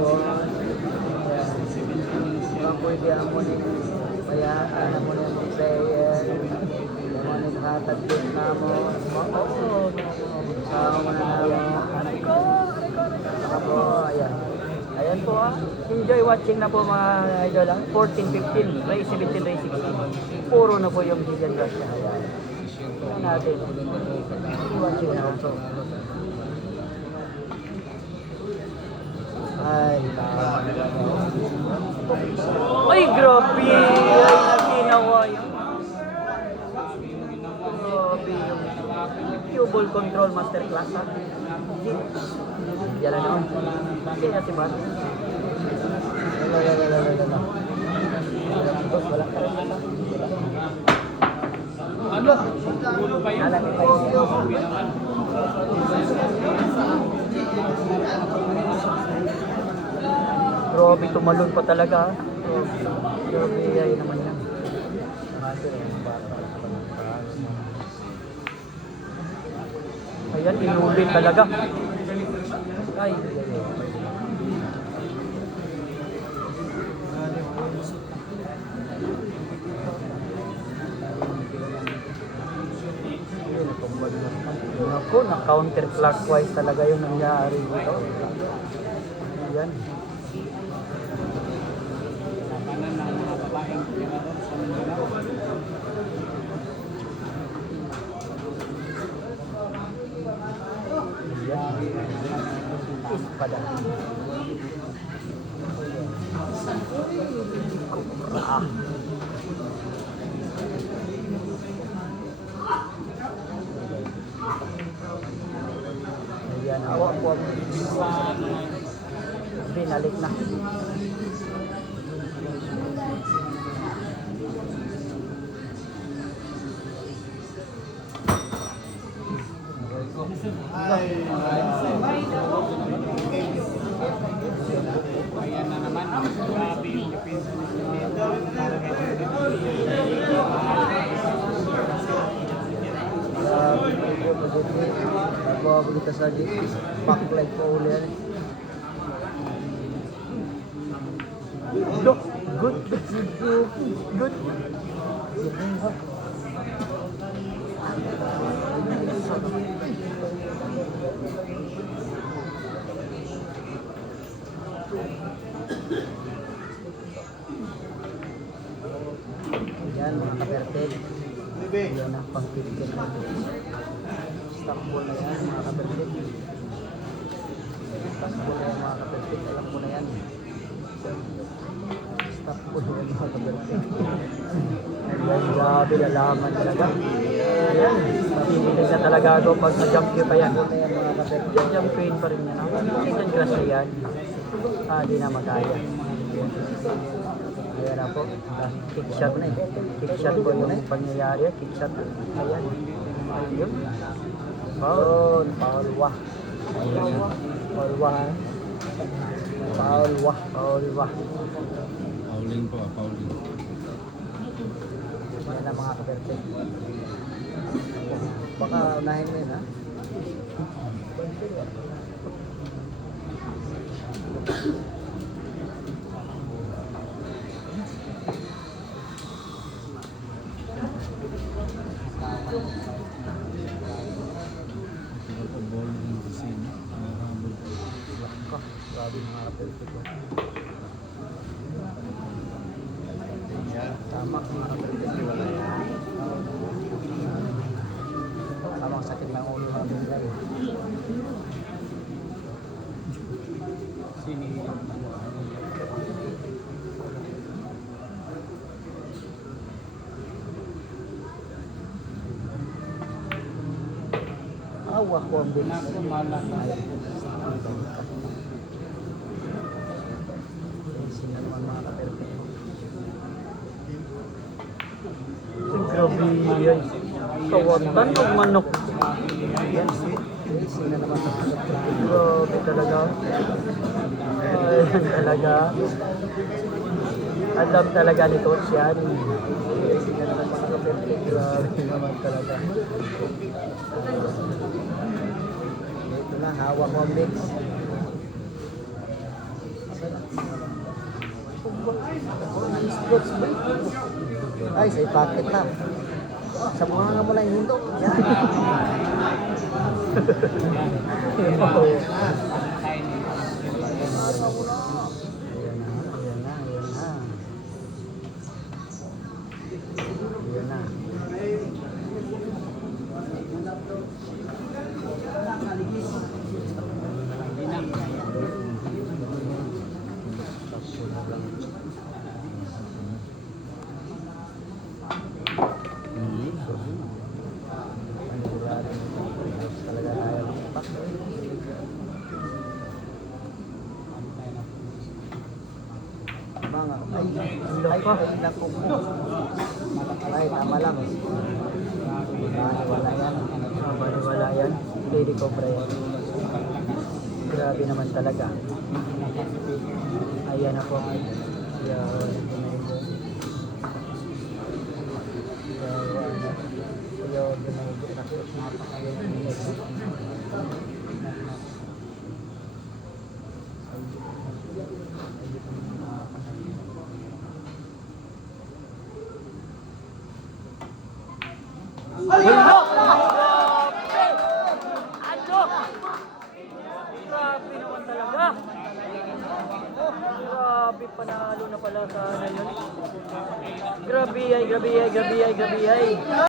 po. Mga pwede mo ni kaya mo ni mong player. Mo ni hatagit na mo. Oo. Sama na mo. Aray ko. Ako, ayan. Ayan po enjoy watching na po mga idol 14, 15, race 17, race 16. Puro na po yung Gideon Garcia. Ayan. Ayan natin. Watching na. Ay, grabe! Ay, naginawa yun. Grabe yung Cubal Control Masterclass ha. Yan na naman. Hindi na si Bart. Wala ka rin. Ano? Ulo pa yun? Grabe, tumalon pa talaga. Grabe, ay naman yan. Ayan, inulit talaga. Ay, ako, na-counterclockwise talaga yung nangyari dito. Ayan. Labanan ng mga babaeng tirador sa Mindanao. Ayan. Ispada. Ah. Ayan, awak po. Binalik na. Ayan na naman. Grabe yung depensa ni Sineta. Bawa kita saja backlight po ulit. Look, good. Good. Yan mga kapertel. Yan ang pang-15 na. Stock ball na yan mga kapertel. Stock ball na yan mga kapertel. Alam ko na yan. Stock ball na yan mga kapertel. Ayan, grabe lalaman talaga. Ayan, matinig na talaga ako pag na-jump yun pa yan. Jump yun pa rin yan. Chicken crush na yan. Di na magaya. Ayan na po. Kick shot na eh. Kick shot po yung pangyayari. Kick shot. Ayan. Ayun. Foul. Foul wah. Foul wah. Foul wah. Foul wah. Fouling po, fouling. Ayan na mga kaperte. Baka unahin mo yun ha. Grabe mga kaperte ko. Tama mga kaperte ko. Tamang sakit ng ulo natin guys. Awa ko ang bilis. Sino naman mga kaperte. Grabe yan. Kawatan ng manok. Ayan. Sino naman mga kaperte. Grabe talaga. Ayan talaga. Alam talaga ni Coach yan. Sino naman mga kaperte. Grabe naman talaga. Ito na, hawak mo ang mix. Sports break. Ay, sa packet na. Sa mga nga mo lang yung mundo. Yan. Ayan na. Talaga tayo mag-pack. Mga ay naku mo. Ay, tama lang. Wala yan. Wala yan. Lady Cobra yan. Grabe naman talaga. Ayan na po. Yan. Grabe naman talaga. Grabe, panalo na pala sana yun. Grabe ay.